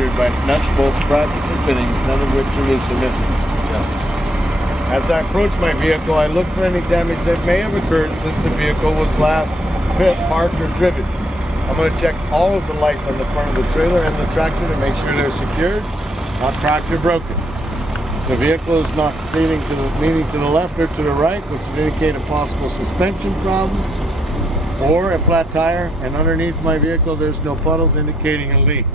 secured by its nuts, bolts, brackets, and fittings, none of which are loose or missing. Yes. As I approach my vehicle, I look for any damage that may have occurred since the vehicle was last parked or driven. I'm going to check all of the lights on the front of the trailer and the tractor to make sure they're secured, not cracked or broken. The vehicle is not leaning to the left or to the right, which would indicate a possible suspension problem or a flat tire, and underneath my vehicle there's no puddles indicating a leak.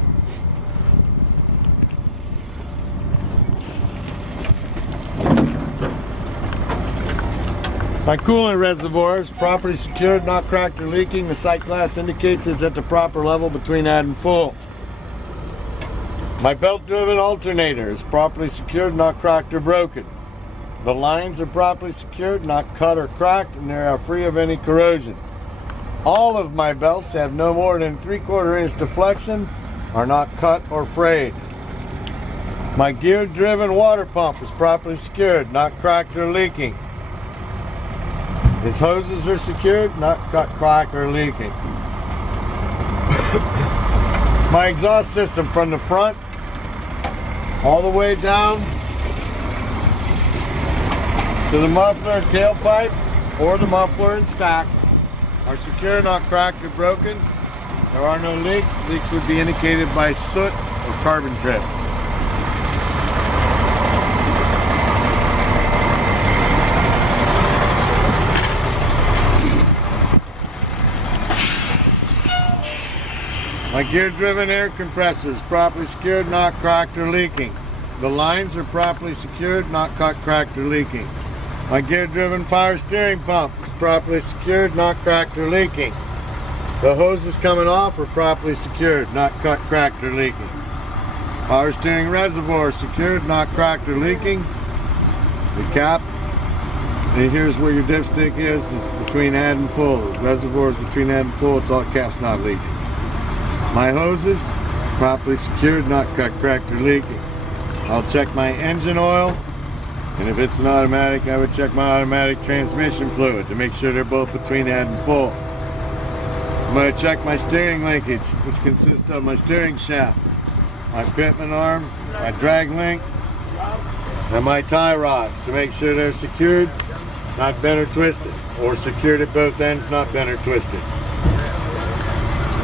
My coolant reservoir is properly secured, not cracked or leaking. The sight glass indicates it's at the proper level between add and full. My belt-driven alternator is properly secured, not cracked or broken. The lines are properly secured, not cut or cracked, and they are free of any corrosion. All of my belts have no more than 3/4 inch deflection, are not cut or frayed. My gear-driven water pump is properly secured, not cracked or leaking. Its hoses are secured, not cut, crack, or leaking. My exhaust system from the front all the way down to the muffler and tailpipe or the muffler and stack are secure, not cracked or broken. There are no leaks. Leaks would be indicated by soot or carbon trips. My gear-driven air compressor is properly secured, not cracked or leaking. The lines are properly secured, not cut, cracked or leaking. My gear-driven power steering pump is properly secured, not cracked or leaking. The hoses coming off are properly secured, not cut, cracked or leaking. Power steering reservoir is secured, not cracked or leaking. The cap, and here's where your dipstick is between add and full. The reservoir is between add and full, it's all caps not leaking. My hoses, properly secured, not cut, cracked, or leaking. I'll check my engine oil, and if it's an automatic, I would check my automatic transmission fluid to make sure they're both between add and full. I'm going to check my steering linkage, which consists of my steering shaft, my pitman arm, my drag link, and my tie rods to make sure they're secured, not bent or twisted, or secured at both ends, not bent or twisted.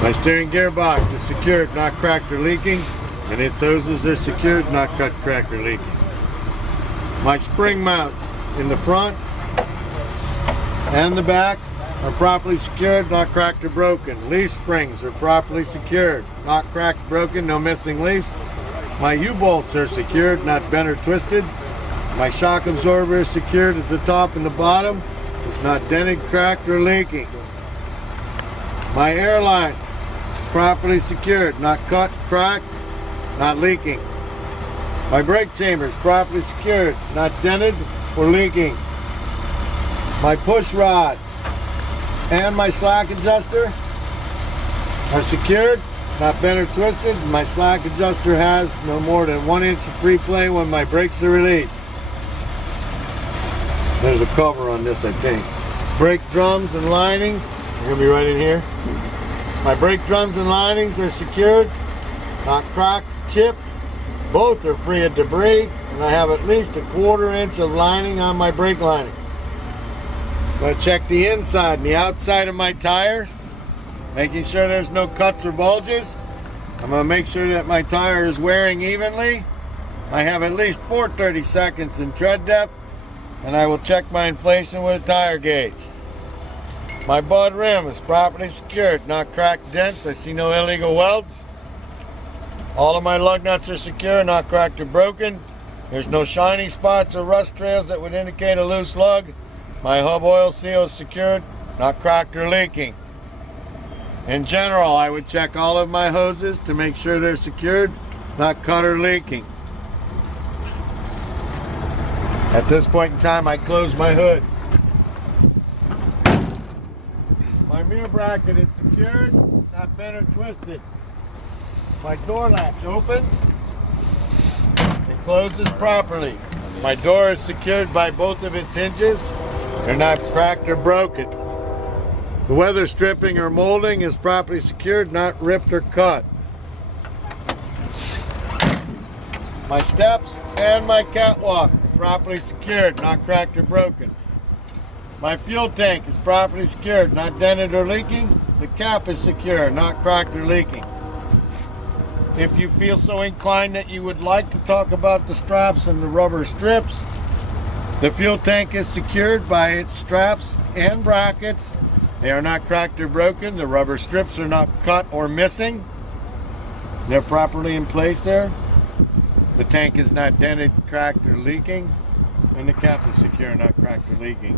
My steering gearbox is secured, not cracked or leaking, and its hoses are secured, not cut, cracked, or leaking. My spring mounts in the front and the back are properly secured, not cracked or broken. Leaf springs are properly secured, not cracked, broken, no missing leaves. My U-bolts are secured, not bent or twisted. My shock absorber is secured at the top and the bottom. It's not dented, cracked, or leaking. My airline properly secured, not cut, cracked, not leaking. My brake chamber is properly secured, not dented or leaking. My push rod and my slack adjuster are secured, not bent or twisted. My slack adjuster has no more than 1 inch of free play when my brakes are released. There's a cover on this, I think. Brake drums and linings, they're going to be right in here. My brake drums and linings are secured, not cracked, chipped. Both are free of debris, and I have at least 1/4 inch of lining on my brake lining. I'm going to check the inside and the outside of my tire, making sure there's no cuts or bulges. I'm going to make sure that my tire is wearing evenly. I have at least 4/32 seconds in tread depth, and I will check my inflation with a tire gauge. My bud rim is properly secured, not cracked dents. I see no illegal welds. All of my lug nuts are secure, not cracked or broken. There's no shiny spots or rust trails that would indicate a loose lug. My hub oil seal is secured, not cracked or leaking. In general, I would check all of my hoses to make sure they're secured, not cut or leaking. At this point in time, I close my hood. My mirror bracket is secured, not bent or twisted. My door latch opens and closes properly. My door is secured by both of its hinges. They're not cracked or broken. The weather stripping or molding is properly secured, not ripped or cut. My steps and my catwalk are properly secured, not cracked or broken. My fuel tank is properly secured, not dented or leaking. The cap is secure, not cracked or leaking. If you feel so inclined that you would like to talk about the straps and the rubber strips, the fuel tank is secured by its straps and brackets. They are not cracked or broken. The rubber strips are not cut or missing. They're properly in place there. The tank is not dented, cracked, or leaking. And the cap is secure, not cracked or leaking.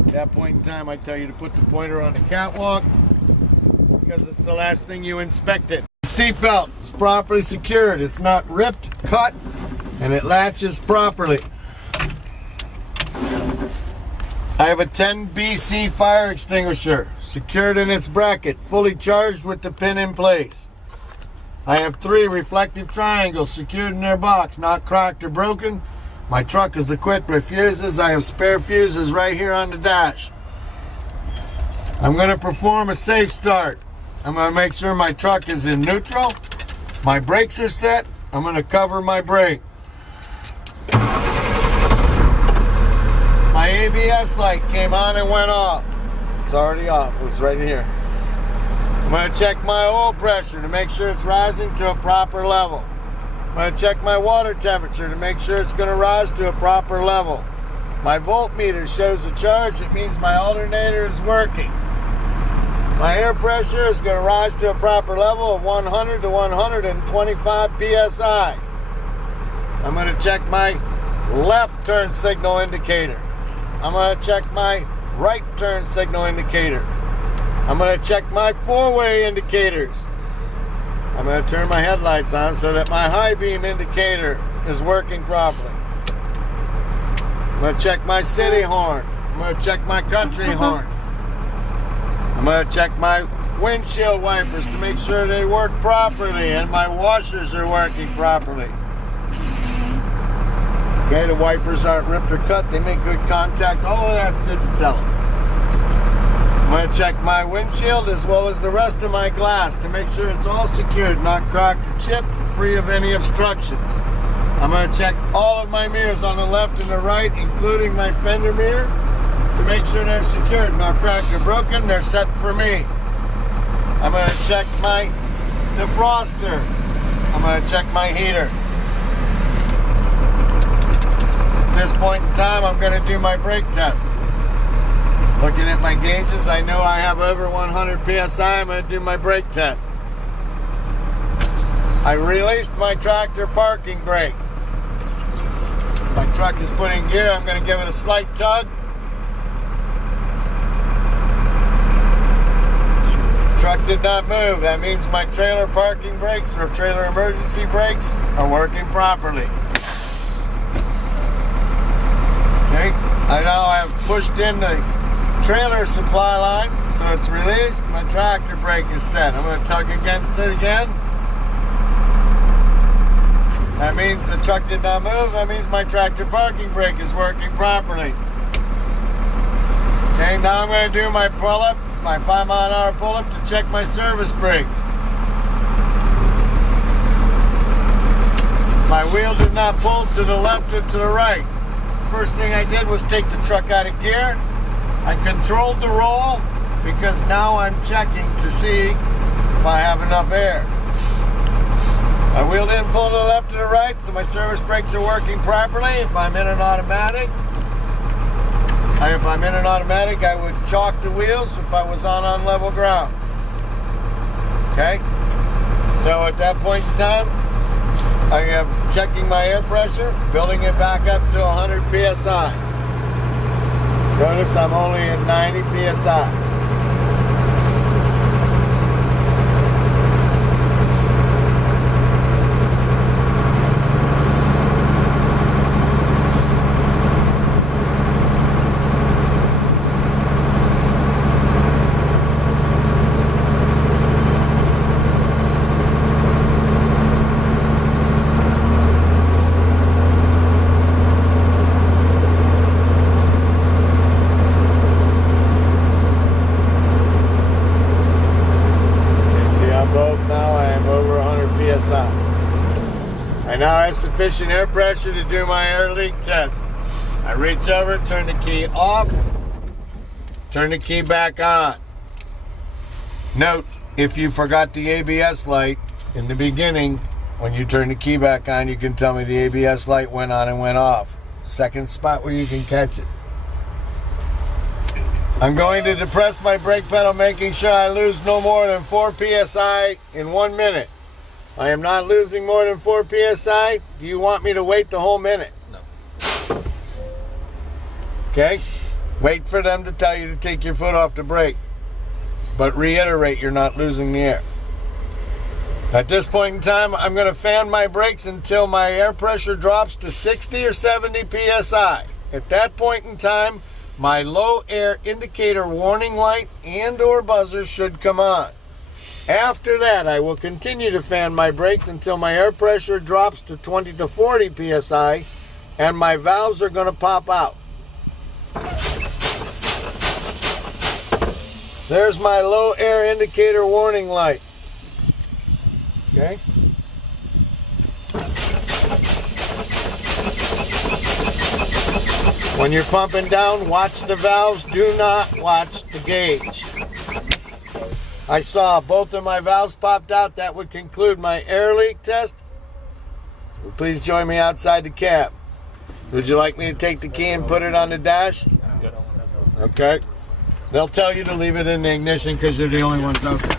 At that point in time, I tell you to put the pointer on the catwalk because it's the last thing you inspected. The seat belt is properly secured. It's not ripped, cut, and it latches properly. I have a 10 BC fire extinguisher secured in its bracket, fully charged with the pin in place. I have 3 reflective triangles secured in their box, not cracked or broken. My truck is equipped with fuses. I have spare fuses right here on the dash. I'm going to perform a safe start. I'm going to make sure my truck is in neutral. My brakes are set. I'm going to cover my brake. My ABS light came on and went off. It's already off. It was right here. I'm going to check my oil pressure to make sure it's rising to a proper level. I'm going to check my water temperature to make sure it's going to rise to a proper level. My voltmeter shows the charge. It means my alternator is working. My air pressure is going to rise to a proper level of 100 to 125 psi. I'm going to check my left turn signal indicator. I'm going to check my right turn signal indicator. I'm going to check my 4-way indicators. I'm going to turn my headlights on so that my high beam indicator is working properly. I'm going to check my city horn. I'm going to check my country horn. I'm going to check my windshield wipers to make sure they work properly and my washers are working properly. Okay, the wipers aren't ripped or cut. They make good contact. All of that's good to tell them. I'm going to check my windshield as well as the rest of my glass to make sure it's all secured, not cracked or chipped, free of any obstructions. I'm going to check all of my mirrors on the left and the right, including my fender mirror, to make sure they're secured, not cracked or broken. They're set for me. I'm going to check my defroster. I'm going to check my heater. At this point in time, I'm going to do my brake test. Looking at my gauges, I know I have over 100 psi. I'm going to do my brake test. I released my tractor parking brake. My truck is put in gear. I'm going to give it a slight tug. Truck did not move. That means my trailer parking brakes or trailer emergency brakes are working properly. Okay, I now have pushed in the trailer supply line, so it's released. My tractor brake is set. I'm going to tug against it again. That means the truck did not move. That means my tractor parking brake is working properly. Okay, now I'm going to do my pull-up, my 5-mile-an-hour pull-up to check my service brakes. My wheel did not pull to the left or to the right. First thing I did was take the truck out of gear. I controlled the roll because now I'm checking to see if I have enough air. My wheel didn't pull to the left or the right, so my service brakes are working properly. If I'm in an automatic, I would chalk the wheels if I was on level ground. Okay? So at that point in time, I am checking my air pressure, building it back up to 100 psi. Notice I'm only at 90 psi. I now have sufficient air pressure to do my air leak test. I reach over, turn the key off, turn the key back on. Note, if you forgot the ABS light in the beginning, when you turn the key back on, you can tell me the ABS light went on and went off. Second spot where you can catch it. I'm going to depress my brake pedal, making sure I lose no more than 4 psi in 1 minute. I am not losing more than 4 psi. Do you want me to wait the whole minute? No. Okay? Wait for them to tell you to take your foot off the brake. But reiterate, you're not losing the air. At this point in time, I'm going to fan my brakes until my air pressure drops to 60 or 70 psi. At that point in time, my low air indicator warning light and or buzzer should come on. After that, I will continue to fan my brakes until my air pressure drops to 20 to 40 psi and my valves are going to pop out. There's my low air indicator warning light. Okay? When you're pumping down, watch the valves, do not watch the gauge. I saw both of my valves popped out. That would conclude my air leak test. Please join me outside the cab. Would you like me to take the key and put it on the dash? Yes. Okay. They'll tell you to leave it in the ignition because you're the only ones out there.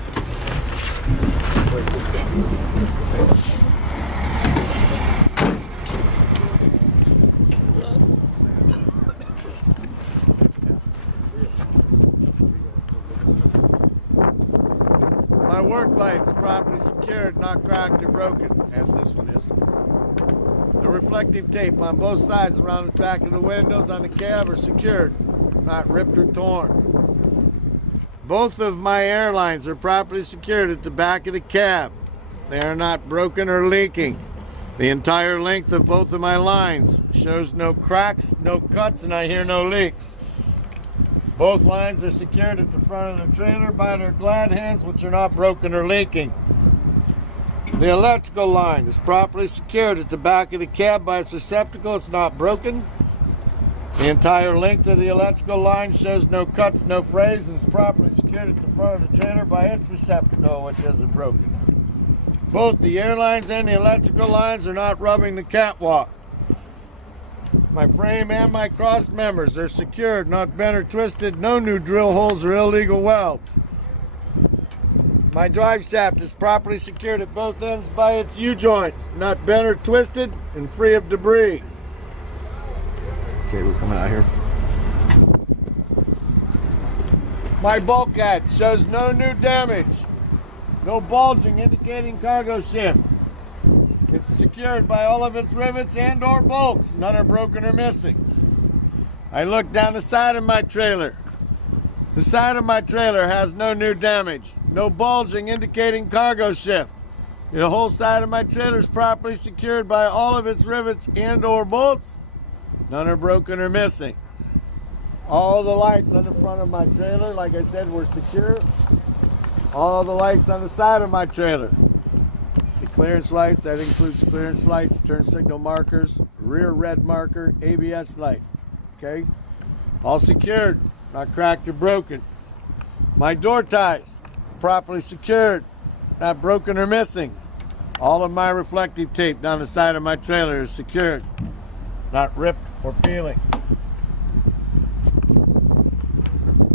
My work light's properly secured, not cracked or broken, as this one is. The reflective tape on both sides around the back of the windows on the cab are secured, not ripped or torn. Both of my air lines are properly secured at the back of the cab. They are not broken or leaking. The entire length of both of my lines shows no cracks, no cuts, and I hear no leaks. Both lines are secured at the front of the trailer by their glad hands, which are not broken or leaking. The electrical line is properly secured at the back of the cab by its receptacle. It's not broken. The entire length of the electrical line shows no cuts, no frays, and is properly secured at the front of the trailer by its receptacle, which isn't broken. Both the air lines and the electrical lines are not rubbing the catwalk. My frame and my cross members are secured, not bent or twisted, no new drill holes or illegal welds. My drive shaft is properly secured at both ends by its U-joints, not bent or twisted, and free of debris. Okay, we're coming out here. My bulkhead shows no new damage, no bulging indicating cargo shift. It's secured by all of its rivets and or bolts. None are broken or missing. I look down the side of my trailer. The side of my trailer has no new damage, no bulging indicating cargo shift. The whole side of my trailer is properly secured by all of its rivets and or bolts. None are broken or missing. All the lights on the front of my trailer, like I said, were secure. All the lights on the side of my trailer. The clearance lights, that includes clearance lights, turn signal markers, rear red marker, ABS light. Okay? All secured, not cracked or broken. My door ties, properly secured, not broken or missing. All of my reflective tape down the side of my trailer is secured, not ripped or peeling.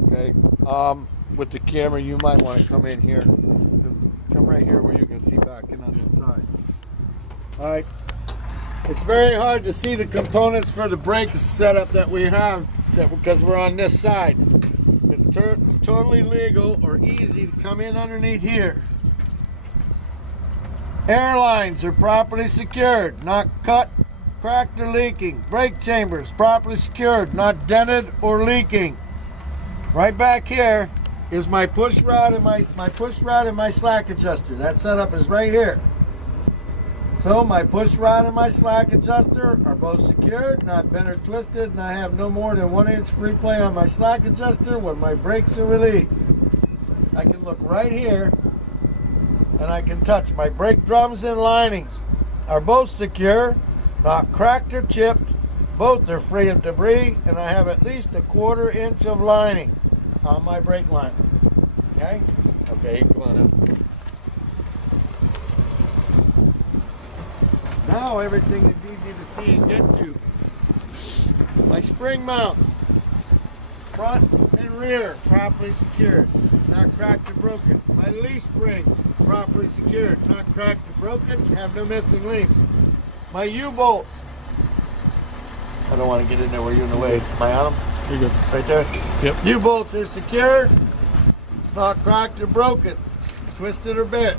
Okay, with the camera, you might want to come in here. Come right here where you can see back in on the inside. All right, it's very hard to see the components for the brake setup that we have, because we're on this side. It's totally legal or easy to come in underneath here. Air lines are properly secured, not cut, cracked, or leaking. Brake chambers properly secured, not dented or leaking. Right back here is my push rod and my push rod and my slack adjuster. That setup is right here. So my push rod and my slack adjuster are both secured, not bent or twisted, and I have no more than 1 inch free play on my slack adjuster when my brakes are released. I can look right here and I can touch my brake drums and linings. are both secure, not cracked or chipped. Both are free of debris, and I have at least a 1/4 inch of lining on my brake liner. Okay? Okay, come on up. Now everything is easy to see and get to. My spring mounts, front and rear, properly secured, not cracked or broken. My leaf springs, properly secured, not cracked or broken, have no missing links. My U-bolts, I don't want to get in there where you're in the way. Am I on them? You're good. Right there? Yep. U-bolts are secured, not cracked or broken, twisted or bent.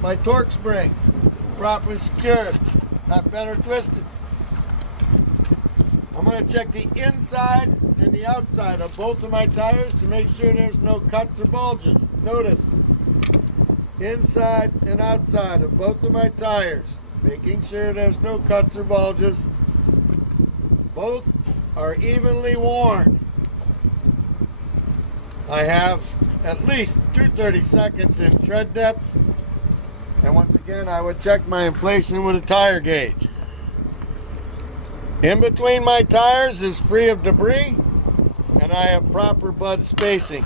My torque spring, properly secured, not bent or twisted. I'm going to check the inside and the outside of both of my tires to make sure there's no cuts or bulges. Notice, inside and outside of both of my tires, making sure there's no cuts or bulges. Both are evenly worn. I have at least 2/32 in tread depth. And once again, I would check my inflation with a tire gauge. In between my tires is free of debris, and I have proper bud spacing.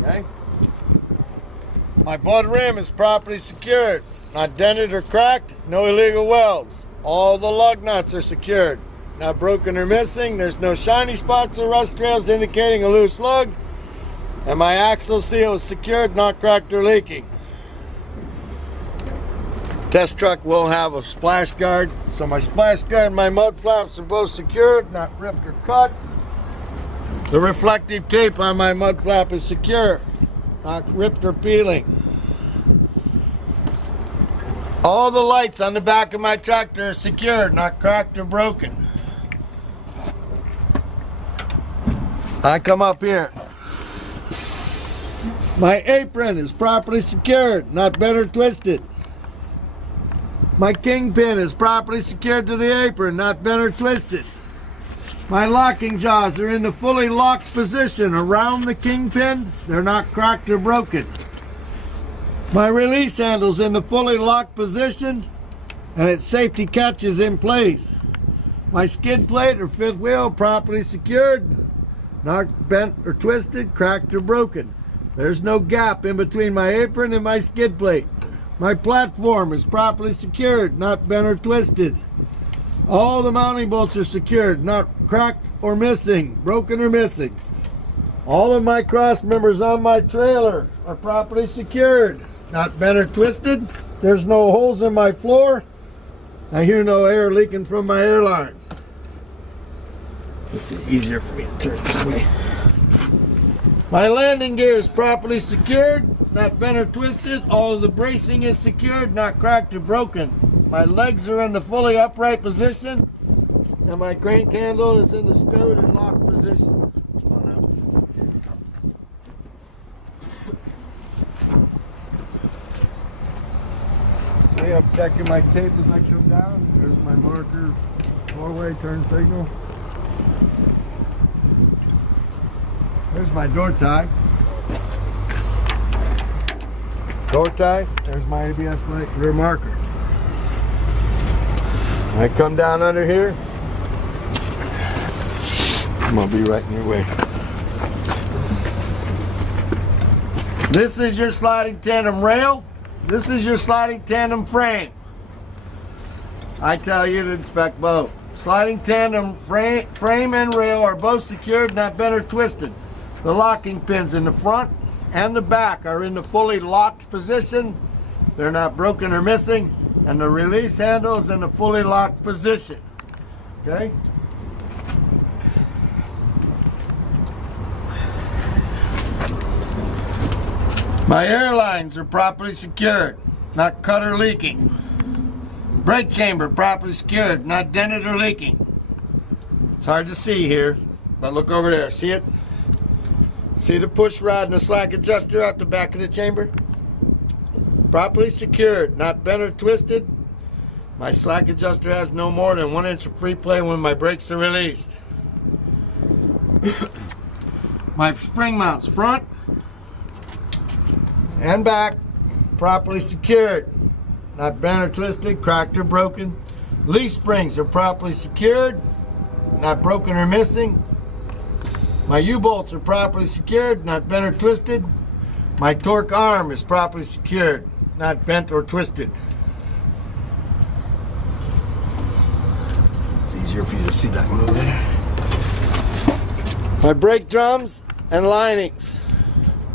Okay? My bud rim is properly secured, not dented or cracked, no illegal welds. All the lug nuts are secured, not broken or missing. There's no shiny spots or rust trails indicating a loose lug. And my axle seal is secured, not cracked or leaking. Test truck will have a splash guard, so my splash guard and my mud flaps are both secured, not ripped or cut. The reflective tape on my mud flap is secure, not ripped or peeling. All the lights on the back of my tractor are secured, not cracked or broken. I come up here. My apron is properly secured, not bent or twisted. My kingpin is properly secured to the apron, not bent or twisted. My locking jaws are in the fully locked position around the kingpin. They're not cracked or broken. My release handle's in the fully locked position, and its safety catch is in place. My skid plate or fifth wheel properly secured, not bent or twisted, cracked or broken. There's no gap in between my apron and my skid plate. My platform is properly secured, not bent or twisted. All the mounting bolts are secured, not cracked or missing, broken or missing. All of my cross members on my trailer are properly secured, not bent or twisted. There's no holes in my floor. I hear no air leaking from my air lines. It's easier for me to turn this way. My landing gear is properly secured, not bent or twisted. All of the bracing is secured, not cracked or broken. My legs are in the fully upright position, and my crank handle is in the stowed and locked position. Okay, I'm checking my tape as I come down. There's my marker, four-way turn signal. There's my door tie. Door tie, there's my ABS light rear marker. I come down under here. I'm gonna be right in your way. This is your sliding tandem rail. This is your sliding tandem frame. I tell you to inspect both. Sliding tandem frame and rail are both secured, not bent or twisted. The locking pins in the front and the back are in the fully locked position. They're not broken or missing. And the release handle is in the fully locked position. Okay? My air lines are properly secured, not cut or leaking. Brake chamber properly secured, not dented or leaking. It's hard to see here, but look over there. See it? See the push rod and the slack adjuster out the back of the chamber? Properly secured, not bent or twisted. My slack adjuster has no more than 1 inch of free play when my brakes are released. My spring mounts front and back, properly secured, not bent or twisted, cracked or broken. Leaf springs are properly secured, not broken or missing. My U-bolts are properly secured, not bent or twisted. My torque arm is properly secured, not bent or twisted. It's easier for you to see that one over there. My brake drums and linings.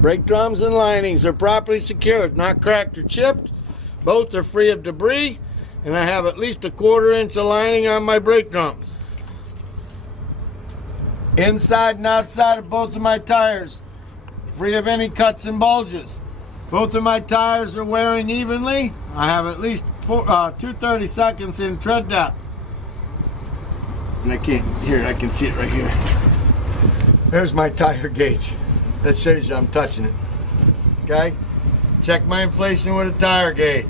Brake drums and linings are properly secured, not cracked or chipped. Both are free of debris, and I have at least a 1/4 inch of lining on my brake drums. Inside and outside of both of my tires, free of any cuts and bulges. Both of my tires are wearing evenly. I have at least 2/30 seconds in tread depth. And I can see it right here. There's my tire gauge. That shows you I'm touching it. Okay? Check my inflation with a tire gauge.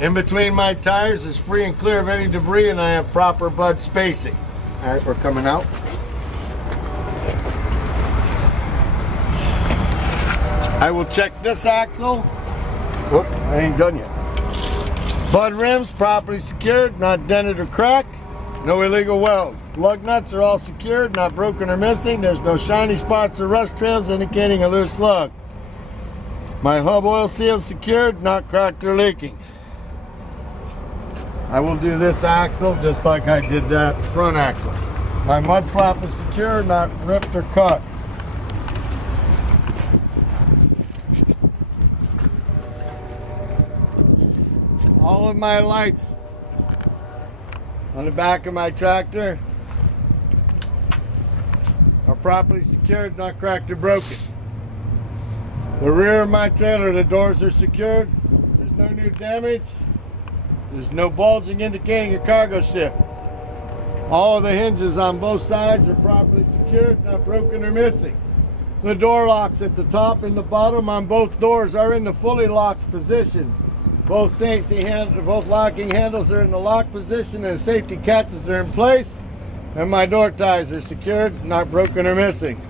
In between my tires is free and clear of any debris, and I have proper bud spacing. All right, we're coming out. I will check this axle. Whoop, I ain't done yet. Bud rims properly secured, not dented or cracked. No illegal welds. Lug nuts are all secured, not broken or missing. There's no shiny spots or rust trails indicating a loose lug. My hub oil seal is secured, not cracked or leaking. I will do this axle just like I did that front axle. My mud flap is secure, not ripped or cut. All of my lights on the back of my tractor are properly secured, not cracked or broken. The rear of my trailer, the doors are secured. There's no new damage. There's no bulging indicating a cargo ship. All of the hinges on both sides are properly secured, not broken or missing. The door locks at the top and the bottom on both doors are in the fully locked position. Both locking handles are in the lock position and safety catches are in place. And my door ties are secured, not broken or missing.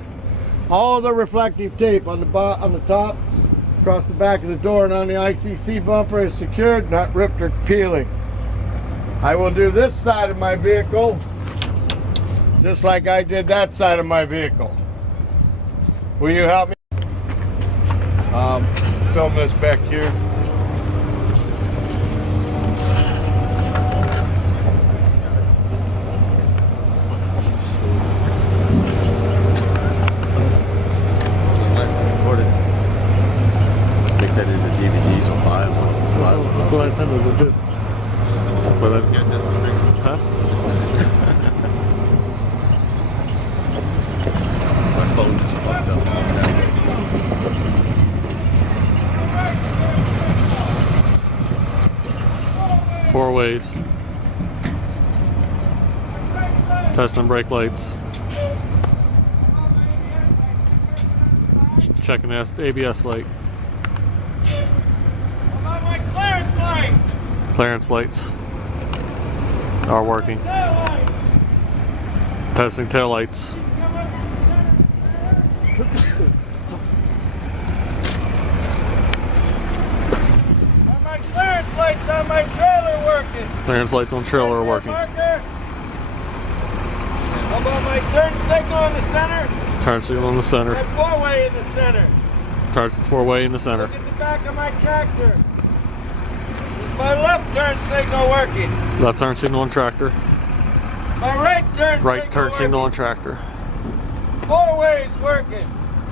All the reflective tape on the top, across the back of the door and on the ICC bumper is secured, not ripped or peeling. I will do this side of my vehicle just like I did that side of my vehicle. Will you help me? Film this back here. That in the DVDs or buy them. Huh? My phone is fucked up. 4 ways. Testing brake lights. Checking the ABS light. Clearance lights are working. Testing tail lights. My clearance lights on my trailer working. Clearance lights on trailer are working. How about my turn signal in the center? Turn signal in the center. My 4-way in the center. Turn 4-way in the center. Look at the back of my tractor. My left turn signal working. Left turn signal on tractor. My right turn signal on tractor. 4 ways working.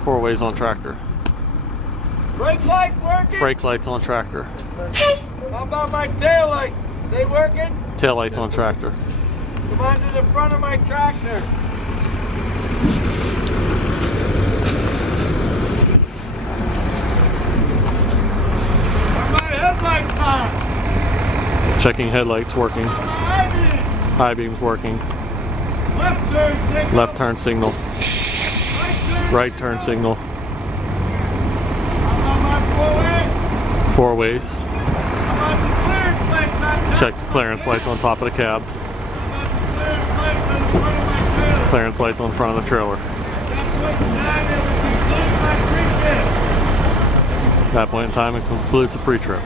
4 ways on tractor. Brake lights working. Brake lights on tractor. How about my tail lights? They working? Tail lights on tractor. Come on to the front of my tractor. Are my headlights on? Checking headlights working. High beams working. Left turn signal. Left turn signal. Right turn signal. 4 ways. Check the clearance lights on top of the cab. Clearance lights on front of the trailer. At that point in time, it concludes the pre-trip.